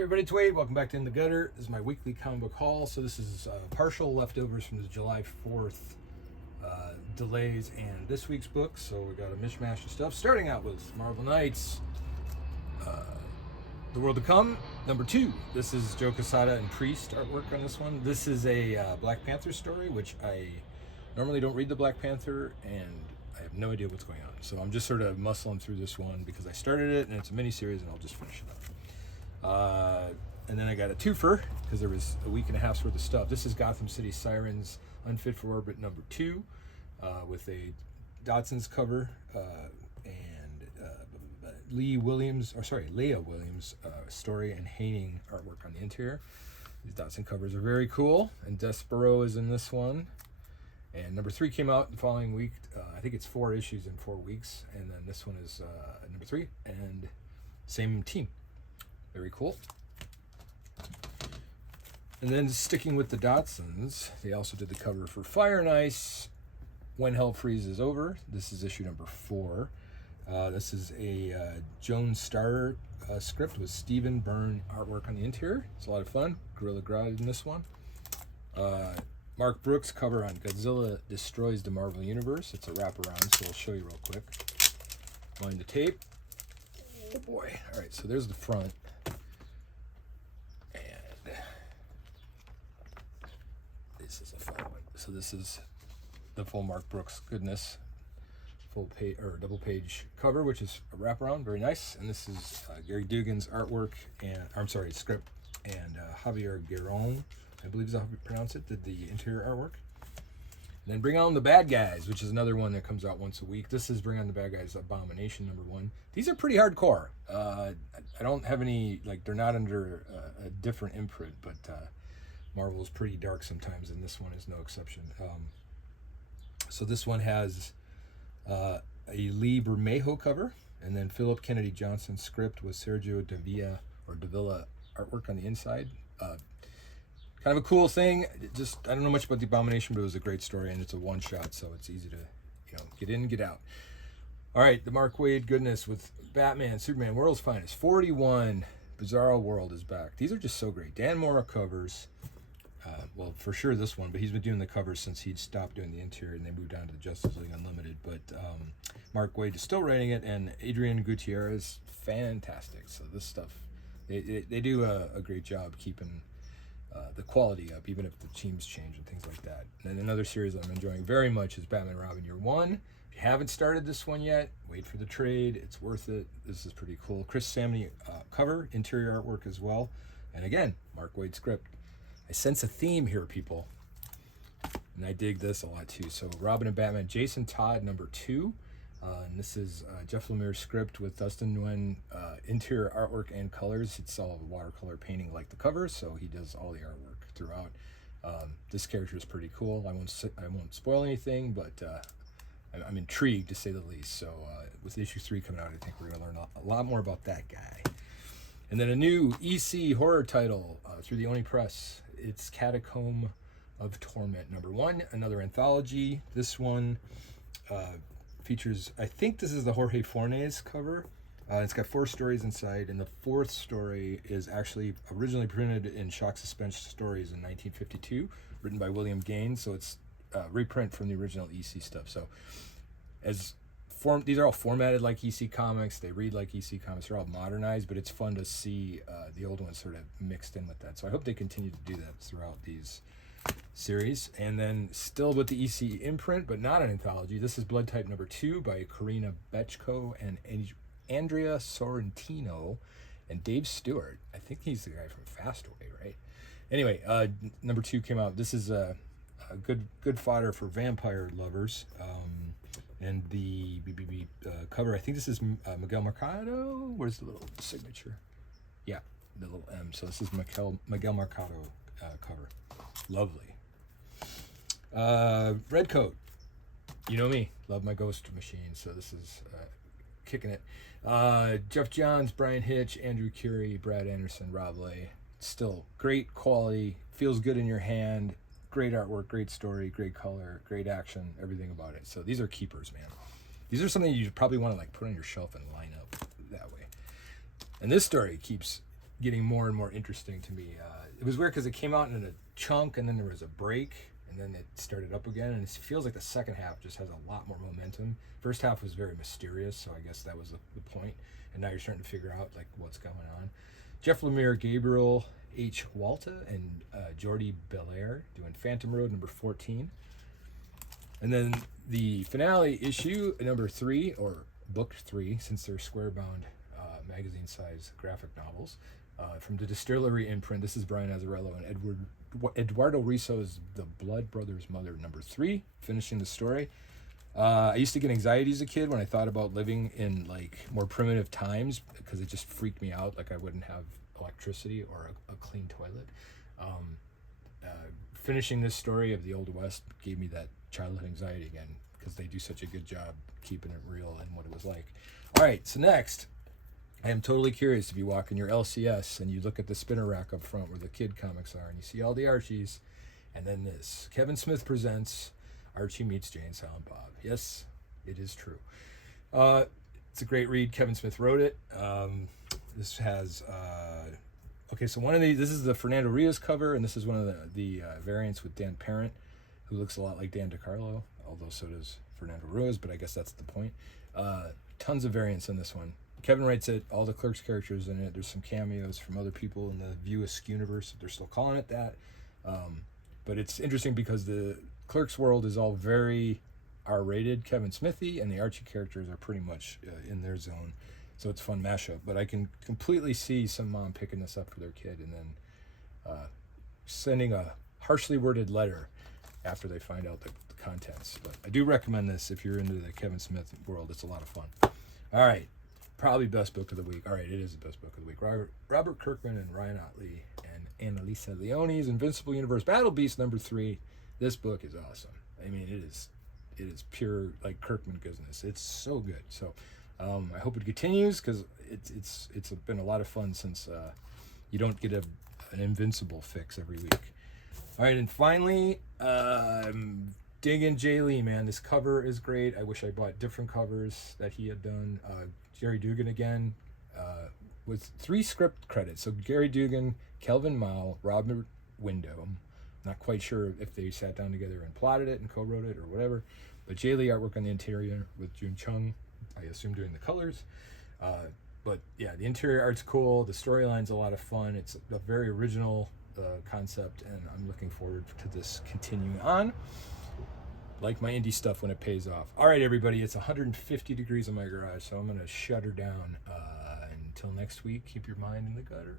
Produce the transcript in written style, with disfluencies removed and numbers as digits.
Everybody, it's Waid. Welcome back to In the Gutter. This is my weekly comic book haul. So this is partial leftovers from the July 4th delays and this week's book. So we got a mishmash of stuff. Starting out with Marvel Knights, The World to Come, number 2. This is Joe Quesada and Priest artwork on this one. This is a Black Panther story, which I normally don't read the Black Panther, and I have no idea what's going on. So I'm just sort of muscling through this one because I started it, and it's a mini-series, and I'll just finish it up. And then I got a twofer because there was a week and a half's worth of stuff. This is Gotham City Sirens Unfit for Orbit number 2 with a Dotson's cover and Leah Williams story and Haining artwork on the interior. These Dotson covers are very cool, and Despero is in this one. And number 3 came out the following week. I think it's 4 issues in 4 weeks, and then this one is number 3 and same team. Very cool. And then sticking with the Dotsons, they also did the cover for Fire and Ice, When Hell Freezes Over. This is issue number 4. This is a Joan Starr script with Stephen Byrne artwork on the interior. It's a lot of fun. Gorilla Grodd in this one. Mark Brooks cover on Godzilla Destroys the Marvel Universe. It's a wraparound, so I'll show you real quick. Wind the tape. Oh boy. All right, so there's the front. This is a fun one. So this is the full Mark Brooks goodness, full page or double page cover, which is a wraparound, very nice. And this is Gary Dugan's artwork and script, and Javier Gueron, I believe is how you pronounce it, did the interior artwork. And then Bring On the Bad Guys, which is another one that comes out once a week. This is Bring On the Bad Guys Abomination number 1. These are pretty hardcore. I don't have any, like, they're not under a different imprint, but Marvel is pretty dark sometimes, and this one is no exception. So this one has a Lee Bermejo cover, and then Philip Kennedy Johnson script with Sergio Davila artwork on the inside. Kind of a cool thing. Just, I don't know much about the Abomination, but it was a great story, and it's a one-shot, so it's easy to, get in and get out. All right, the Mark Waid goodness with Batman, Superman, World's Finest, 41. Bizarro World is back. These are just so great. Dan Mora covers. Well, for sure this one, but he's been doing the covers since he'd stopped doing the interior, and they moved on to the Justice League Unlimited. But Mark Waid is still writing it, and Adrian Gutierrez, fantastic. So this stuff, they do a great job keeping the quality up, even if the teams change and things like that. And then another series I'm enjoying very much is Batman and Robin Year 1. If you haven't started this one yet, wait for the trade. It's worth it. This is pretty cool. Chris Samney cover, interior artwork as well. And again, Mark Waid script. I sense a theme here, people. And I dig this a lot too. So Robin and Batman, Jason Todd, number 2. And this is Jeff Lemire's script with Dustin Nguyen, interior artwork and colors. It's all watercolor painting like the cover, so he does all the artwork throughout. This character is pretty cool. I won't spoil anything, but I'm intrigued to say the least. So with issue 3 coming out, I think we're going to learn a lot more about that guy. And then a new EC horror title through the Oni Press. It's Catacomb of Torment, number 1, another anthology. This one features, I think this is the Jorge Fornes cover. It's got 4 stories inside, and the 4th story is actually originally printed in Shock Suspense Stories in 1952, written by William Gaines. So it's a reprint from the original EC stuff. So these are all formatted like EC comics. They read like EC comics. They're all modernized, but it's fun to see the old ones sort of mixed in with that. So I hope they continue to do that throughout these series. And then still with the EC imprint, but not an anthology, this is Blood Type number 2 by Karina Bechko and Andrea Sorrentino and Dave Stewart. I think he's the guy from Fastway, right? Anyway, number 2 came out. This is a good fodder for vampire lovers. And the cover, I think this is Miguel Mercado. Where's the little signature? Yeah, the little M. So this is Miguel Mercado cover. Lovely. Redcoat. You know me. Love my Ghost Machine. So this is kicking it. Jeff Johns, Brian Hitch, Andrew Curie, Brad Anderson, Rob Lay. Still great quality. Feels good in your hand. Great artwork, great story, great color, great action, everything about it. So these are keepers, man. These are something you probably want to like put on your shelf and line up that way. And this story keeps getting more and more interesting to me. It was weird because it came out in a chunk, and then there was a break, and then it started up again, and it feels like the second half just has a lot more momentum. First half was very mysterious, so I guess that was the point, and now you're starting to figure out like what's going on. Jeff Lemire, Gabriel H. Walta, and Jordi Belair doing Phantom Road number 14. And then the finale issue, number 3, or book 3, since they're square-bound magazine-size graphic novels, from the Distillery imprint. This is Brian Azzarello and Eduardo Risso's The Blood Brothers Mother, number 3, finishing the story. I used to get anxiety as a kid when I thought about living in like more primitive times because it just freaked me out, like I wouldn't have electricity or a clean toilet. Finishing this story of the Old West gave me that childhood anxiety again because they do such a good job keeping it real and what it was like. All right, so next, I am totally curious if you walk in your LCS and you look at the spinner rack up front where the kid comics are and you see all the Archies, and then this. Kevin Smith presents Archie Meets Jay and Silent Bob. Yes, it is true. It's a great read. Kevin Smith wrote it. This has... okay, so one of these, this is the Fernando Rios cover, and this is one of the variants with Dan Parent, who looks a lot like Dan DiCarlo, although so does Fernando Rios, but I guess that's the point. Tons of variants in this one. Kevin writes it, all the Clerks characters in it. There's some cameos from other people in the View Askew-niverse, if they're still calling it that. But it's interesting because the Clerks world is all very R-rated, Kevin Smithy, and the Archie characters are pretty much in their zone. So it's a fun mashup. But I can completely see some mom picking this up for their kid and then sending a harshly worded letter after they find out the contents. But I do recommend this if you're into the Kevin Smith world. It's a lot of fun. All right. Probably best book of the week. All right, it is the best book of the week. Robert Kirkman and Ryan Otley and Annalisa Leone's Invincible Universe Battle Beast number 3. This book is awesome. I mean, it is pure like Kirkman goodness. It's so good. So I hope it continues because it's been a lot of fun since you don't get an Invincible fix every week. All right, and finally, I'm digging Jay Lee, man. This cover is great. I wish I bought different covers that he had done. Gary Dugan again with 3 script credits. So Gary Dugan, Kelvin Mao, Robert Wyndham. Not quite sure if they sat down together and plotted it and co-wrote it or whatever. But Jay Lee artwork on the interior with June Chung, I assume doing the colors. But yeah, the interior art's cool. The storyline's a lot of fun. It's a very original concept, and I'm looking forward to this continuing on. Like my indie stuff when it pays off. All right, everybody, it's 150 degrees in my garage, so I'm going to shut her down. Until next week, keep your mind in the gutter.